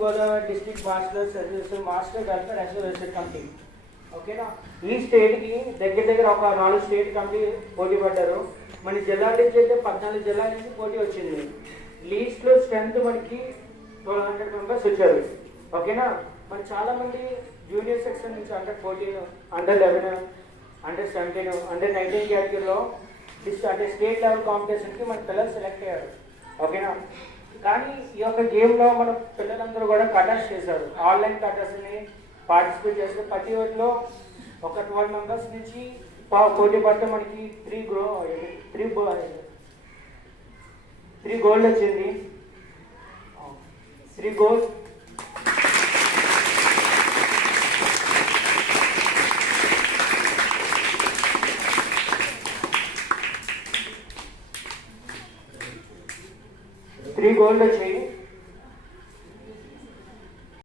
Godavari district masters association master welfare association committee ఓకేనా. ఈ స్టేట్కి దగ్గర ఒక 4 స్టేట్ కమిటీ పోటీ పడ్డారు. మన జిల్లా నుంచి అయితే 14 జిల్లాల నుంచి పోటీ వచ్చింది. లీస్ట్లో స్ట్రెంత్ మనకి 1200 మెంబర్స్ వచ్చారు ఓకేనా. మరి చాలామంది జూనియర్ సెక్షన్ నుంచి అండర్ 14, అండర్ 11, అండర్ 17, అండర్ 19 కేటగిరీలో అంటే స్టేట్ లెవెల్ కాంపిటీషన్కి మన పిల్లలు సెలెక్ట్ అయ్యారు ఓకేనా. కానీ ఈ యొక్క గేమ్లో మన పిల్లలందరూ కూడా కటాస్ చేశారు. ఆన్లైన్ కటాస్ని పార్టిసిపేట్ చేస్తే ప్రతి ఒక్కరిలో ఒక 12 మెంబర్స్ నుంచి పోటీ పడితే మనకి 3 గోల్డ్ వచ్చింది. 3 గోల్డ్ 3 గోల్డ్ వచ్చింది.